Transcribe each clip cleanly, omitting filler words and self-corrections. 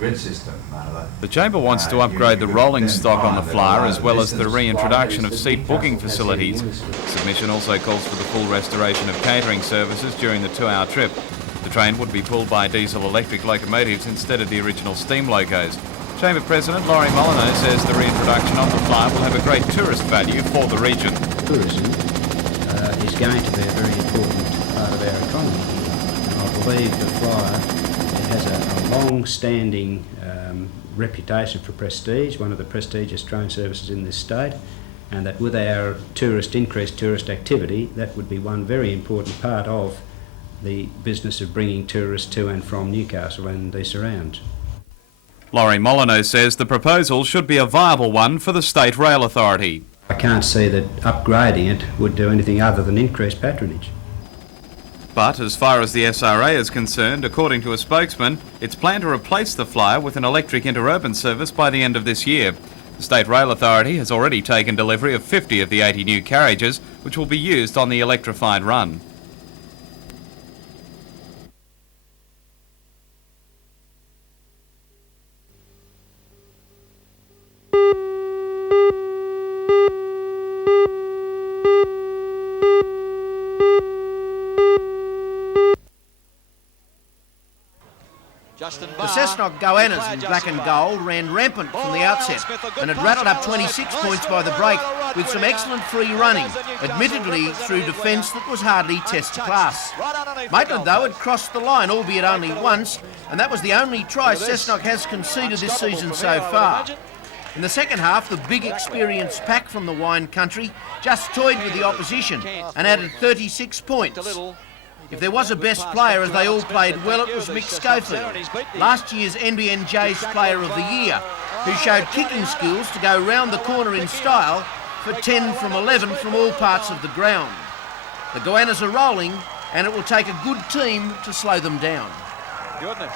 grid system. The Chamber wants to upgrade the rolling stock on the flyer as well as the reintroduction of seat booking facilities. Submission also calls for the full restoration of catering services during the 2-hour trip. The train would be pulled by diesel-electric locomotives instead of the original steam locos. Chamber President Laurie Molyneux says the reintroduction of the flyer will have a great tourist value for the region. Tourism is going to be a very important part of our economy. And I believe the flyer has a long-standing reputation for prestige, one of the prestigious train services in this state, and that with our increased tourist activity, that would be one very important part of the business of bringing tourists to and from Newcastle and the surrounds. Laurie Molyneux says the proposal should be a viable one for the State Rail Authority. I can't see that upgrading it would do anything other than increase patronage. But as far as the SRA is concerned, according to a spokesman, it's planned to replace the flyer with an electric interurban service by the end of this year. The State Rail Authority has already taken delivery of 50 of the 80 new carriages, which will be used on the electrified run. The Cessnock Goannas in black and gold ran rampant from the outset and had rattled up 26 points by the break with some excellent free running, admittedly through defence that was hardly test class. Maitland, though, had crossed the line, albeit only once, and that was the only try Cessnock has conceded this season so far. In the second half, the big experienced pack from the wine country just toyed with the opposition and added 36 points. If there was a best player, as they all played well, it was Mick Schofield, last year's NBNJ's Player of the Year, who showed kicking skills to go round the corner in style for 10 from 11 from all parts of the ground. The Goannas are rolling, and it will take a good team to slow them down. Goodness.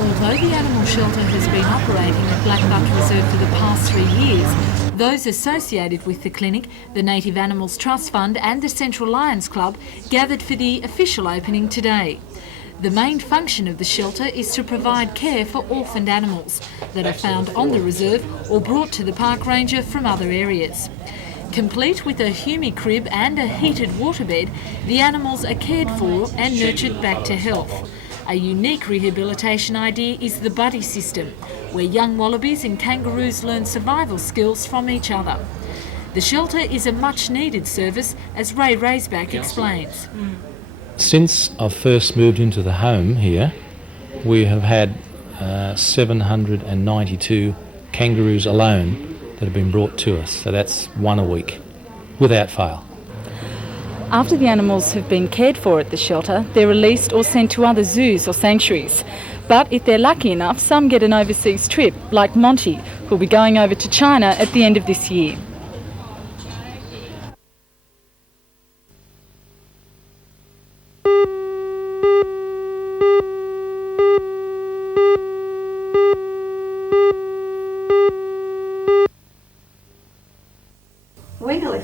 Although the animal shelter has been operating at Blackbuck Reserve for the past 3 years, those associated with the clinic, the Native Animals Trust Fund and the Central Lions Club gathered for the official opening today. The main function of the shelter is to provide care for orphaned animals that are found on the reserve or brought to the park ranger from other areas. Complete with a humi crib and a heated waterbed, the animals are cared for and nurtured back to health. A unique rehabilitation idea is the buddy system, where young wallabies and kangaroos learn survival skills from each other. The shelter is a much needed service, as Ray Raisback explains. Since I first moved into the home here, we have had 792 kangaroos alone that have been brought to us, so that's one a week, without fail. After the animals have been cared for at the shelter, they're released or sent to other zoos or sanctuaries. But if they're lucky enough, some get an overseas trip, like Monty, who'll be going over to China at the end of this year.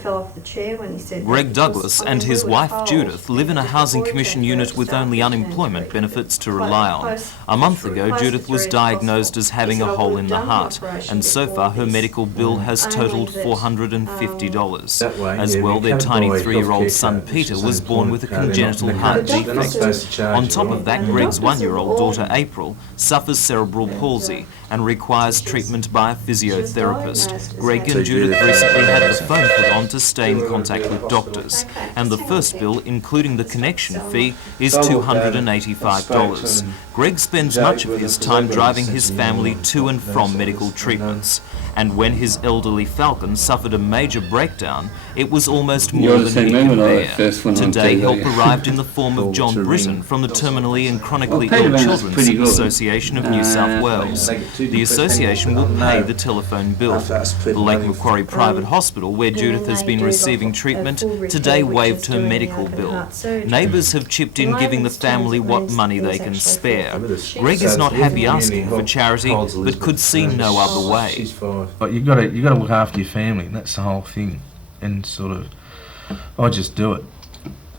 Fell off the chair when he said Greg Douglas and his wife Judith live in a housing commission unit with only unemployment benefits to rely on. A month ago, Judith was diagnosed as having a hole in the heart, and so far her medical bill has totalled $450. As well, their tiny 3-year-old son Peter was born with a congenital heart defect. On top of that, Greg's 1-year-old daughter April suffers cerebral palsy and requires treatment by a physiotherapist. Greg and Judith recently had the phone put on to stay in contact with doctors, and the first bill, including the connection fee, is $285. Greg spends much of his time driving his family to and from medical treatments, and when his elderly Falcon suffered a major breakdown, it was almost more than he could bear. Today, help arrived in the form of John Britton from the Terminally and Chronically Ill Children's Association of New South Wales. The association will pay the telephone bill. The Lake Macquarie Private Hospital, where Judith has been receiving treatment, today waived her medical bill. Neighbours have chipped in, giving the family what money they can spare. Greg is not happy asking for charity, but could see no other way. But you've got to look after your family, and that's the whole thing. And sort of, I just do it.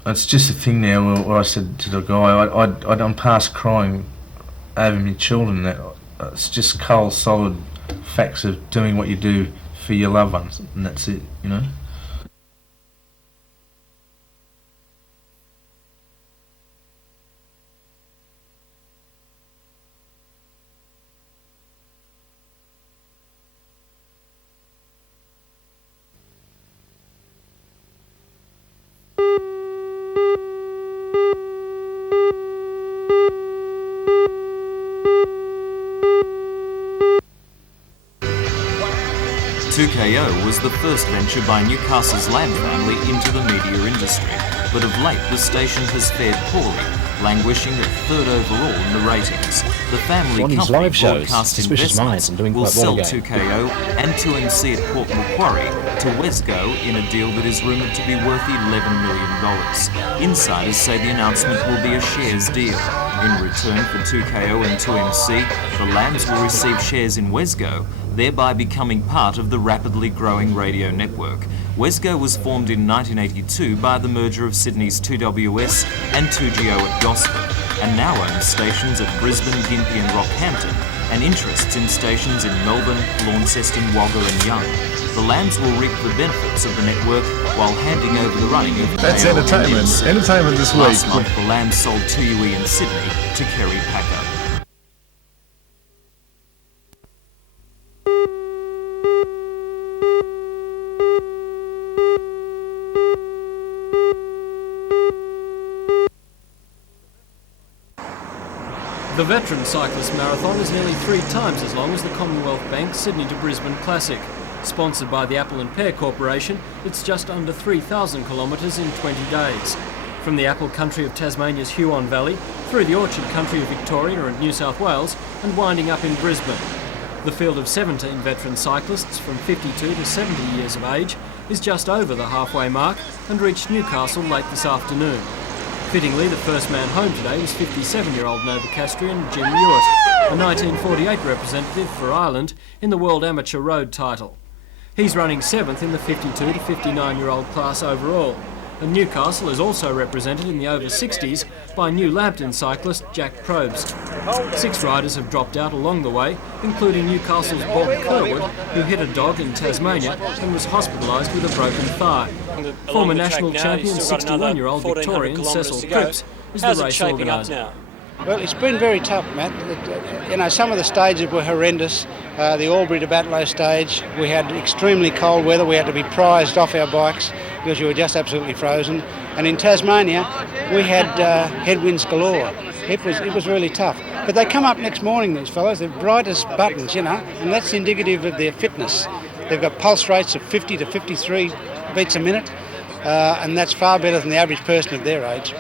It's just a thing now where I said to the guy, I'm past crying over my children. That it's just cold, solid facts of doing what you do for your loved ones, and that's it, you know. TKO was the first venture by Newcastle's Lamb family into the media industry, but of late the station has fared poorly, languishing at third overall in the ratings. The family company Broadcast Investments will sell 2KO and 2MC at Port Macquarie to Wesgo in a deal that is rumoured to be worth $11 million. Insiders say the announcement will be a shares deal. In return for 2KO and 2MC, the Lambs will receive shares in Wesgo, thereby becoming part of the rapidly growing radio network. Wesgo was formed in 1982 by the merger of Sydney's 2WS and 2GO at Gosford, and now owns stations at Brisbane, Gympie and Rockhampton, and interests in stations in Melbourne, Launceston, Wagga and Young. The Lambs will reap the benefits of the network while handing over the running of That's entertainment. Entertainment this week. Last month, the Lambs sold 2UE in Sydney to Kerry Packer. The Veteran Cyclist Marathon is nearly 3 times as long as the Commonwealth Bank Sydney to Brisbane Classic. Sponsored by the Apple and Pear Corporation, it's just under 3,000 kilometres in 20 days. From the apple country of Tasmania's Huon Valley, through the orchard country of Victoria and New South Wales, and winding up in Brisbane. The field of 17 veteran cyclists from 52 to 70 years of age is just over the halfway mark and reached Newcastle late this afternoon. Fittingly, the first man home today was 57-year-old Novocastrian Jim Hewitt, a 1948 representative for Ireland in the World Amateur Road title. He's running 7th in the 52 to 59-year-old class overall, and Newcastle is also represented in the over 60s by New Lambton cyclist Jack Probst. 6 riders have dropped out along the way, including Newcastle's Bob Kerwood, who hit a dog in Tasmania and was hospitalised with a broken thigh. Former national champion 61-year-old Victorian Cecil Cripps is the race organiser. Well, it's been very tough, Matt. You know, some of the stages were horrendous. The Albury to Batlow stage, we had extremely cold weather. We had to be prized off our bikes because you were just absolutely frozen. And in Tasmania, we had headwinds galore. It was really tough. But they come up next morning, these fellows. They're bright as buttons, you know, and that's indicative of their fitness. They've got pulse rates of 50 to 53 beats a minute, and that's far better than the average person of their age.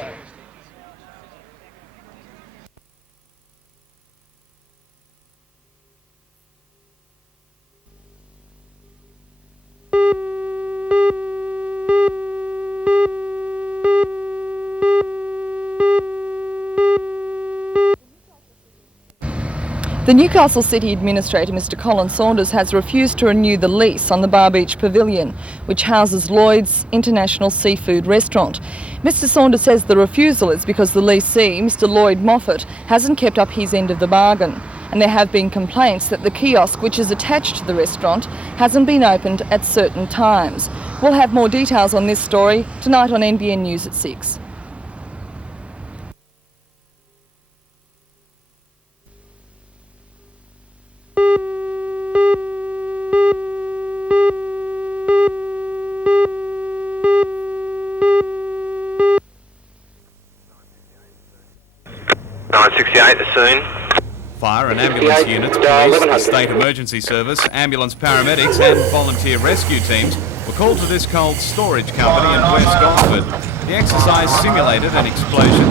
The Newcastle City Administrator, Mr Colin Saunders, has refused to renew the lease on the Bar Beach Pavilion, which houses Lloyd's International Seafood Restaurant. Mr Saunders says the refusal is because the leasee, Mr Lloyd Moffat, hasn't kept up his end of the bargain. And there have been complaints that the kiosk, which is attached to the restaurant, hasn't been opened at certain times. We'll have more details on this story tonight on NBN News at 6. Soon. Fire and ambulance units, police, the State Emergency Service, ambulance paramedics and volunteer rescue teams were called to this cold storage company in West Gosford. The exercise simulated an explosion,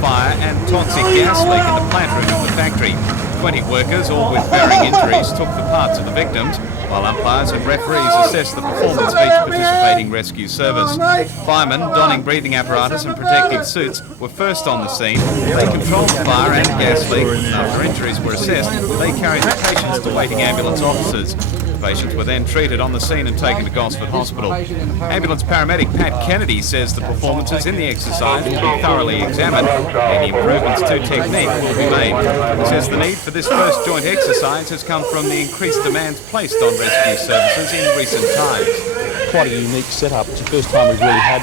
fire and toxic gas leak in the plant room of the factory. 20 workers, all with varying injuries, took the parts of the victims, while umpires and referees assessed the performance of each participating rescue service. Firemen, donning breathing apparatus and protective suits, were first on the scene. They controlled the fire and gas leak. After injuries were assessed, they carried the patients to waiting ambulance officers. Patients were then treated on the scene and taken to Gosford Hospital. Ambulance paramedic Pat Kennedy says the performances in the exercise will be thoroughly examined. Any improvements to technique will be made. He says the need for this first joint exercise has come from the increased demands placed on rescue services in recent times. Quite a unique setup. It's the first time we've really had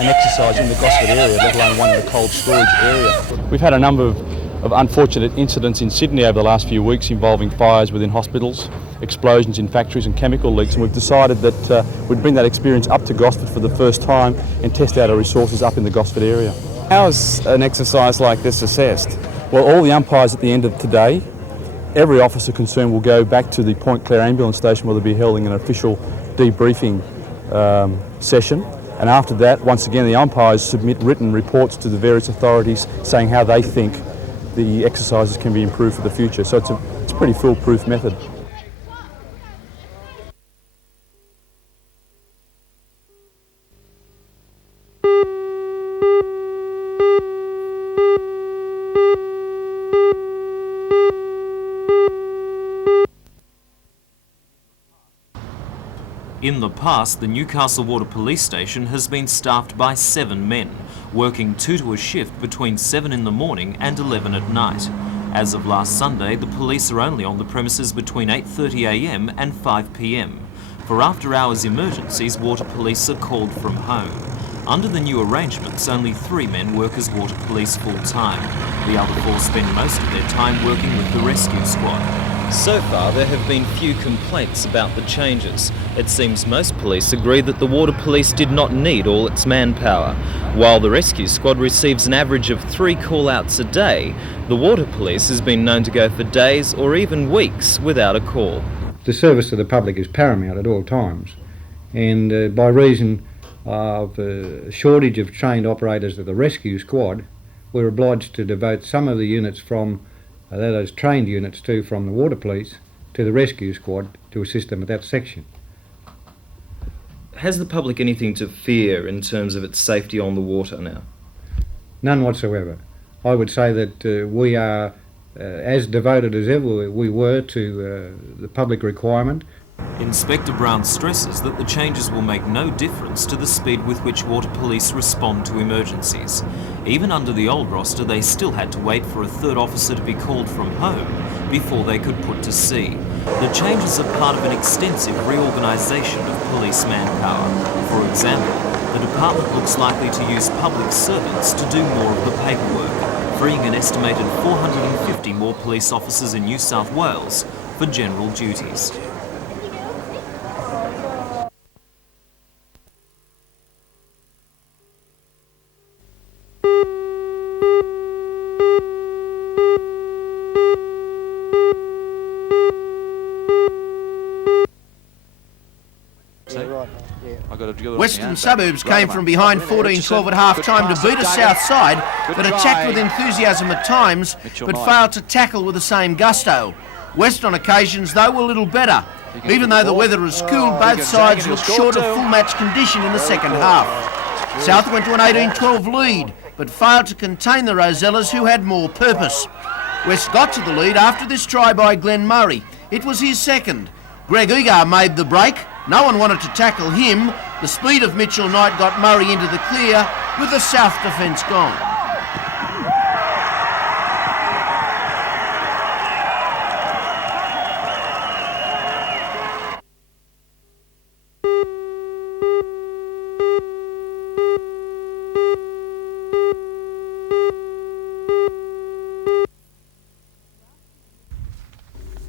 an exercise in the Gosford area, let alone one in the cold storage area. We've had a number of unfortunate incidents in Sydney over the last few weeks involving fires within hospitals, explosions in factories and chemical leaks, and we've decided that we'd bring that experience up to Gosford for the first time and test out our resources up in the Gosford area. How's an exercise like this assessed? Well, all the umpires at the end of today, every officer concerned will go back to the Point Clare ambulance station where they'll be holding an official debriefing session. And after that, once again, the umpires submit written reports to the various authorities saying how they think the exercises can be improved for the future. So it's a pretty foolproof method. In the past, the Newcastle Water Police Station has been staffed by 7 men, working 2 to a shift between 7 in the morning and 11 at night. As of last Sunday, the police are only on the premises between 8:30 a.m. and 5 p.m. For after-hours emergencies, water police are called from home. Under the new arrangements, only 3 men work as water police full-time. The other 4 spend most of their time working with the rescue squad. So far, there have been few complaints about the changes. It seems most police agree that the water police did not need all its manpower. While the rescue squad receives an average of 3 call-outs a day, the water police has been known to go for days or even weeks without a call. The service to the public is paramount at all times, and by reason of a shortage of trained operators of the rescue squad, we're obliged to devote some of the units from those trained units from the water police to the rescue squad to assist them at that section. Has the public anything to fear in terms of its safety on the water now? None whatsoever. I would say that we are as devoted as ever we were to the public requirement. Inspector Brown stresses that the changes will make no difference to the speed with which water police respond to emergencies. Even under the old roster, they still had to wait for a 3rd officer to be called from home before they could put to sea. The changes are part of an extensive reorganisation of police manpower. For example, the department looks likely to use public servants to do more of the paperwork, freeing an estimated 450 more police officers in New South Wales for general duties. Western Suburbs came from behind 14-12 at half-time to beat a South Side that attacked with enthusiasm at times but failed to tackle with the same gusto. West on occasions, though, were a little better. Even though the weather has cooled, both sides looked short of full match condition in the second half. South went to an 18-12 lead but failed to contain the Rosellas, who had more purpose. West got to the lead after this try by Glenn Murray. It was his second. Greg Egar made the break. No one wanted to tackle him. The speed of Mitchell Knight got Murray into the clear with the South defence gone.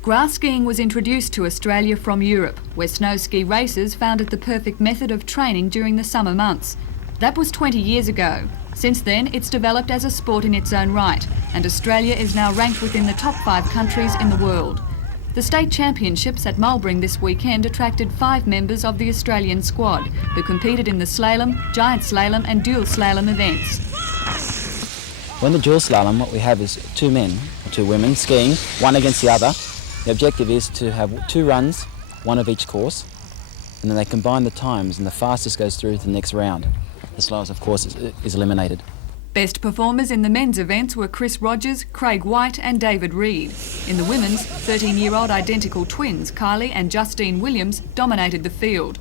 Grass skiing was introduced to Australia from Europe, where snow ski racers found it the perfect method of training during the summer months. That was 20 years ago. Since then, it's developed as a sport in its own right, and Australia is now ranked within the top 5 countries in the world. The state championships at Mulbring this weekend attracted 5 members of the Australian squad who competed in the slalom, giant slalom and dual slalom events. When the dual slalom, what we have is 2 men or 2 women skiing, one against the other. The objective is to have 2 runs, 1 of each course, and then they combine the times and the fastest goes through to the next round. The slowest, of course, is eliminated. Best performers in the men's events were Chris Rogers, Craig White and David Reed. In the women's, 13-year-old identical twins Kylie and Justine Williams dominated the field.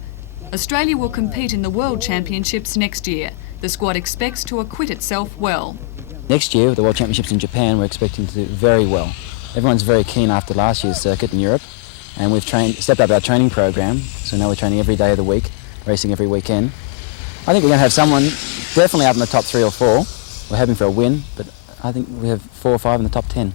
Australia will compete in the World Championships next year. The squad expects to acquit itself well. Next year, with the World Championships in Japan, we're expecting to do very well. Everyone's very keen after last year's circuit in Europe, and we've stepped up our training program, so now we're training every day of the week, racing every weekend. I think we're going to have someone definitely up in the top 3 or 4. We're hoping for a win, but I think we have 4 or 5 in the top 10.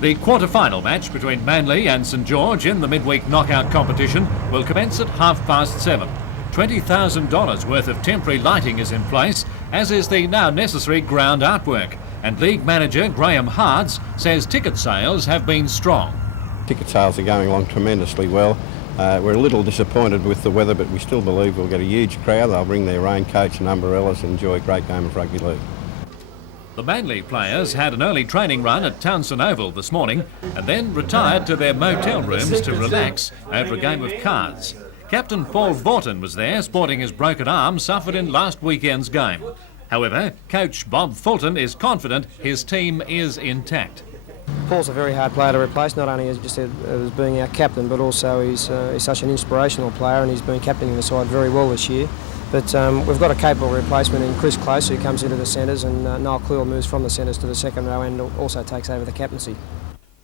The quarter-final match between Manly and St George in the midweek knockout competition will commence at 7:30. $20,000 worth of temporary lighting is in place, as is the now necessary ground artwork. And league manager Graham Hards says ticket sales have been strong. Ticket sales are going along tremendously well. We're a little disappointed with the weather, but we still believe we'll get a huge crowd. They'll bring their raincoats and umbrellas and enjoy a great game of rugby league. The Manly players had an early training run at Townsend Oval this morning and then retired to their motel rooms to relax over a game of cards. Captain Paul Borton was there, sporting his broken arm suffered in last weekend's game. However, coach Bob Fulton is confident his team is intact. Paul's a very hard player to replace, not only as you just said as being our captain, but also he's such an inspirational player, and he's been captaining the side very well this year. But we've got a capable replacement in Chris Close, who comes into the centres, and Noel Clewell moves from the centres to the second row and also takes over the captaincy.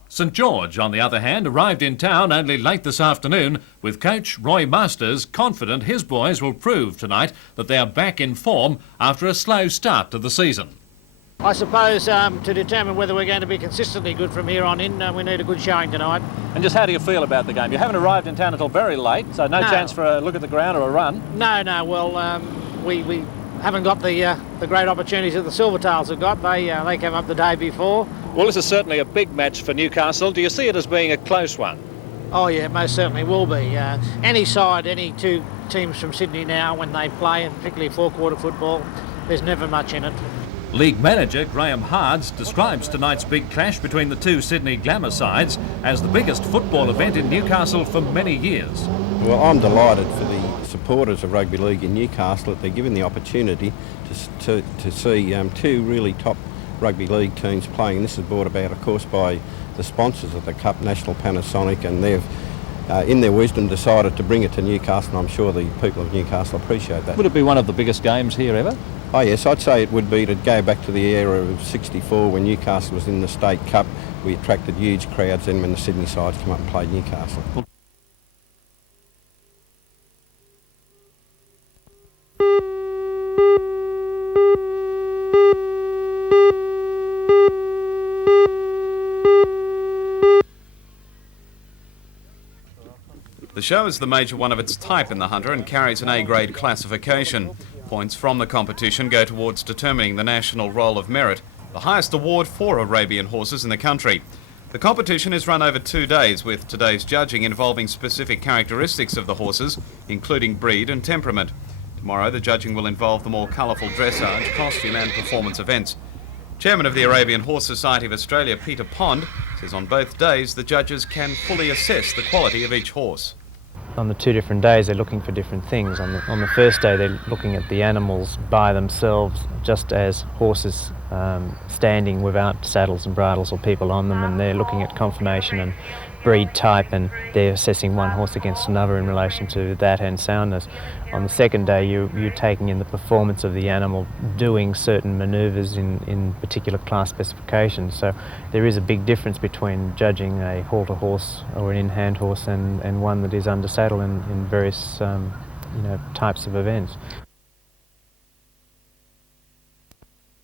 St George, on the other hand, arrived in town only late this afternoon, with coach Roy Masters confident his boys will prove tonight that they are back in form after a slow start to the season. I suppose to determine whether we're going to be consistently good from here on in, we need a good showing tonight. And just how do you feel about the game? You haven't arrived in town until very late, so no chance for a look at the ground or a run? No, well, we haven't got the great opportunities that the Silvertails have got. They came up the day before. Well, this is certainly a big match for Newcastle. Do you see it as being a close one? Oh yeah, most certainly will be. Any side, any 2 teams from Sydney now, when they play, and particularly 4-quarter football, there's never much in it. League manager Graham Hards describes tonight's big clash between the 2 Sydney Glamour sides as the biggest football event in Newcastle for many years. Well, I'm delighted for the supporters of rugby league in Newcastle that they're given the opportunity to see 2 really top rugby league teams playing. And this is brought about, of course, by the sponsors of the Cup, National Panasonic, and they've in their wisdom decided to bring it to Newcastle, and I'm sure the people of Newcastle appreciate that. Would it be one of the biggest games here ever? Oh yes, I'd say it would be. To go back to the era of '64 when Newcastle was in the State Cup. We attracted huge crowds then when the Sydney sides came up and played Newcastle. The show is the major one of its type in the Hunter and carries an A-grade classification. Points from the competition go towards determining the National Roll of Merit, the highest award for Arabian horses in the country. The competition is run over 2 days, with today's judging involving specific characteristics of the horses, including breed and temperament. To Tomorrow, the judging will involve the more colourful dressage, costume and performance events. Chairman of the Arabian Horse Society of Australia, Peter Pond, says on both days the judges can fully assess the quality of each horse. On the 2 different days they're looking for different things. On the first day they're looking at the animals by themselves, just as horses standing without saddles and bridles or people on them, and they're looking at conformation and breed type, and they're assessing one horse against another in relation to that and soundness. On the second day you're taking in the performance of the animal doing certain manoeuvres in particular class specifications. So there is a big difference between judging a halter horse or an in-hand horse and one that is under saddle in various types of events.